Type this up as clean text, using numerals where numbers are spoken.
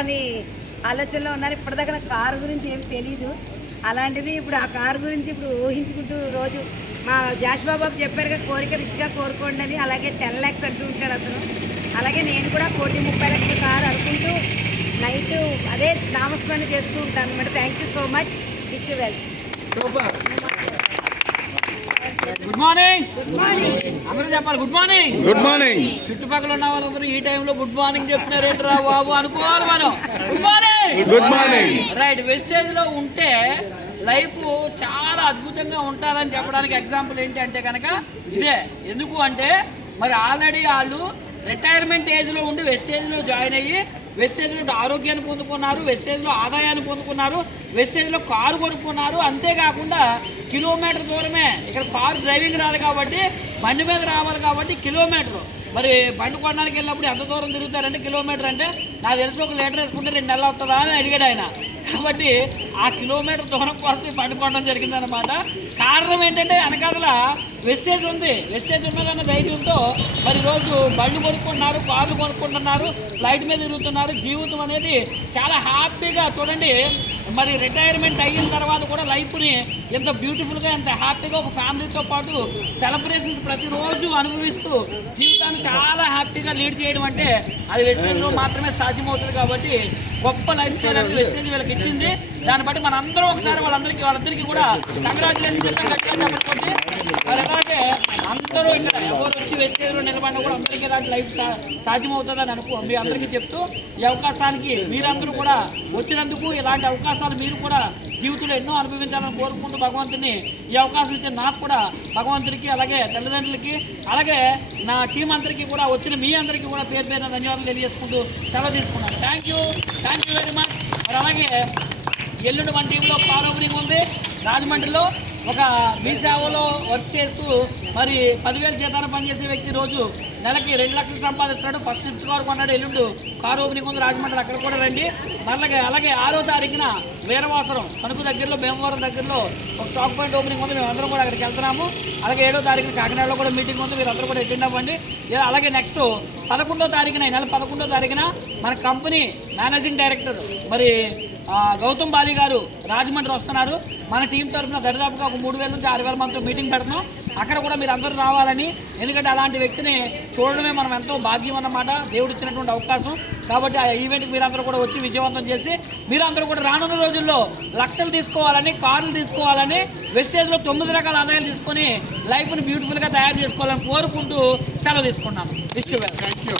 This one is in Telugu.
అని ఆలోచనలో ఉన్నారు. ఇప్పటిదాకా నాకు కారు గురించి ఏం తెలీదు. అలాంటిది ఇప్పుడు ఆ కారు గురించి ఇప్పుడు ఊహించుకుంటూ రోజు మా జాషువా బాబు చెప్పారు కదా, కోరిక రిచ్గా కోరుకోండి అని. అలాగే 10 lakhs అంటూ ఉంటాడు అతను. అలాగే నేను కూడా 1,30,00,000 కారు అనుకుంటూ నైట్ అదే నామస్మరణ చేస్తూ ఉంటాను అనమాట. Thank you so much. Wish you well. Good morning. Good morning. అందరూ చెప్పాలి గుడ్ మార్నింగ్. Good morning. చుట్టుపక్కల ఉన్న వాళ్ళందరూ ఈ టైంలో గుడ్ మార్నింగ్ చెప్తున్నారు ఏంట్రా బాబు అనుకోవాలి మనం. Good morning. Good morning. Right. Wastage లో ఉంటే లైఫ్ చాలా అద్భుతంగా ఉంటారని చెప్పడానికి ఎగ్జాంపుల్ ఏంటి అంటే కనుక ఇదే. ఎందుకు అంటే మరి ఆల్రెడీ వాళ్ళు రిటైర్మెంట్ ఏజ్లో ఉండి వెస్టేజ్లో జాయిన్ అయ్యి వెస్టేజ్లో ఆరోగ్యాన్ని పొందుకున్నారు, వెస్టేజ్లో ఆదాయాన్ని పొందుకున్నారు, వెస్టేజ్లో కారు కొనుక్కున్నారు. అంతేకాకుండా కిలోమీటర్ దూరమే, ఇక్కడ కారు డ్రైవింగ్ రాదు కాబట్టి బండి మీద రావాలి కాబట్టి కిలోమీటర్. మరి బండి కొనడానికి వెళ్ళినప్పుడు ఎంత దూరం తిరుగుతారంటే కిలోమీటర్ అంటే నాకు తెలిసి 1 లీటర్ వేసుకుంటే 2 నెలలు వస్తుందా అని అడిగాడు ఆయన. కాబట్టి ఆ కిలోమీటర్ దూరం కోసం బండి కొనడం జరిగిందనమాట. కారణం ఏంటంటే వెనకాల వెస్టేజ్ ఉంది, వెస్టేజ్ ఉన్నదన్న ధైర్యంతో మరి రోజు బండి కొనుక్కుంటున్నారు, కార్లు కొనుక్కుంటున్నారు, ఫ్లైట్ మీద తిరుగుతున్నారు. జీవితం అనేది చాలా హ్యాపీగా చూడండి. మరి రిటైర్మెంట్ అయిన తర్వాత కూడా లైఫ్ని ఎంత బ్యూటిఫుల్గా ఎంత హ్యాపీగా ఒక ఫ్యామిలీతో పాటు సెలబ్రేషన్స్ ప్రతిరోజు అనుభవిస్తూ జీవితాన్ని చాలా హ్యాపీగా లీడ్ చేయడం అంటే అది వెస్టేజ్లో మాత్రమే సాధ్యమవుతుంది. కాబట్టి గొప్ప లైఫ్ స్టైల్ అంటే వెస్టేజ్ వీళ్ళకి ఇచ్చింది. దాన్ని బట్టి మన అందరూ ఒకసారి వాళ్ళందరికీ కూడా కంగ్రాచులేషన్ చెప్పండి. మరి అలాగే అందరూ ఇక్కడ ఎవరు వచ్చి వెస్టేజ్లో నిలబడినా కూడా అందరికీ ఇలాంటి లైఫ్ సాధ్యమవుతుందని మీ అందరికీ చెప్తూ ఈ అవకాశానికి మీరందరూ కూడా వచ్చినందుకు ఇలాంటి అవకాశాలు మీరు కూడా జీవితంలో ఎన్నో అనుభవించాలని కోరుకుంటూ భగవంతుని ఈ అవకాశం ఇచ్చిన నాకు కూడా భగవంతుడికి అలాగే తల్లిదండ్రులకి అలాగే నా టీం అందరికీ కూడా వచ్చిన మీ అందరికీ కూడా పేరు పేరున ధన్యవాదాలు తెలియజేసుకుంటూ సెలవు తీసుకున్నాను. Thank you very much. మరి అలాగే ఎల్లుండి మన టీంలో కార్ ఓపెనింగ్ ఉంది రాజమండ్రిలో. ఒక మీ సేవలో వర్క్ చేస్తూ మరి 10,000 జీతాన్ని పనిచేసే వ్యక్తి రోజు నెలకి 2 లక్షలు సంపాదిస్తున్నాడు. ఫస్ట్ షిఫ్ట్ కారు కొన్నాడు. ఎల్లుండి కారు ఓపెనింగ్ ఉంది రాజమండ్రి, అక్కడ కూడా రండి. అలాగే 6వ తారీఖున వీరవాసరం తణుకు దగ్గరలో భీమవరం దగ్గరలో ఒక స్టాక్ పాయింట్ ఓపెనింగ్ ఉంది. మేము అందరం కూడా అక్కడికి వెళ్తున్నాము. అలాగే 7వ తారీఖున కాకినాడలో కూడా మీటింగ్ ఉంది. మీరు అందరూ కూడా అటెండ్ అవ్వండి. అలాగే నెక్స్ట్ 11వ తారీఖున ఈ నెల 11వ తారీఖున మన కంపెనీ మేనేజింగ్ డైరెక్టర్ మరి గౌతమ్ బాలి గారు రాజమండ్రి వస్తున్నారు. మన టీం తరఫున దరిదాపుగా ఒక 3,000 నుంచి 6,000 మందితో మీటింగ్ పెడుతున్నాం. అక్కడ కూడా మీరు అందరూ రావాలని, ఎందుకంటే అలాంటి వ్యక్తిని చూడడమే మనం ఎంతో భాగ్యం అన్నమాట, దేవుడు ఇచ్చినటువంటి అవకాశం. కాబట్టి ఆ ఈవెంట్కి మీరందరూ కూడా వచ్చి విజయవంతం చేసి మీరందరూ కూడా రానున్న రోజుల్లో లక్షలు తీసుకోవాలని, కార్లు తీసుకోవాలని, వెస్టేజ్లో 9 రకాల ఆదాయాలు తీసుకొని లైఫ్ని బ్యూటిఫుల్గా తయారు చేసుకోవాలని కోరుకుంటూ సెలవు తీసుకున్నాను. Wish you well. Thank you.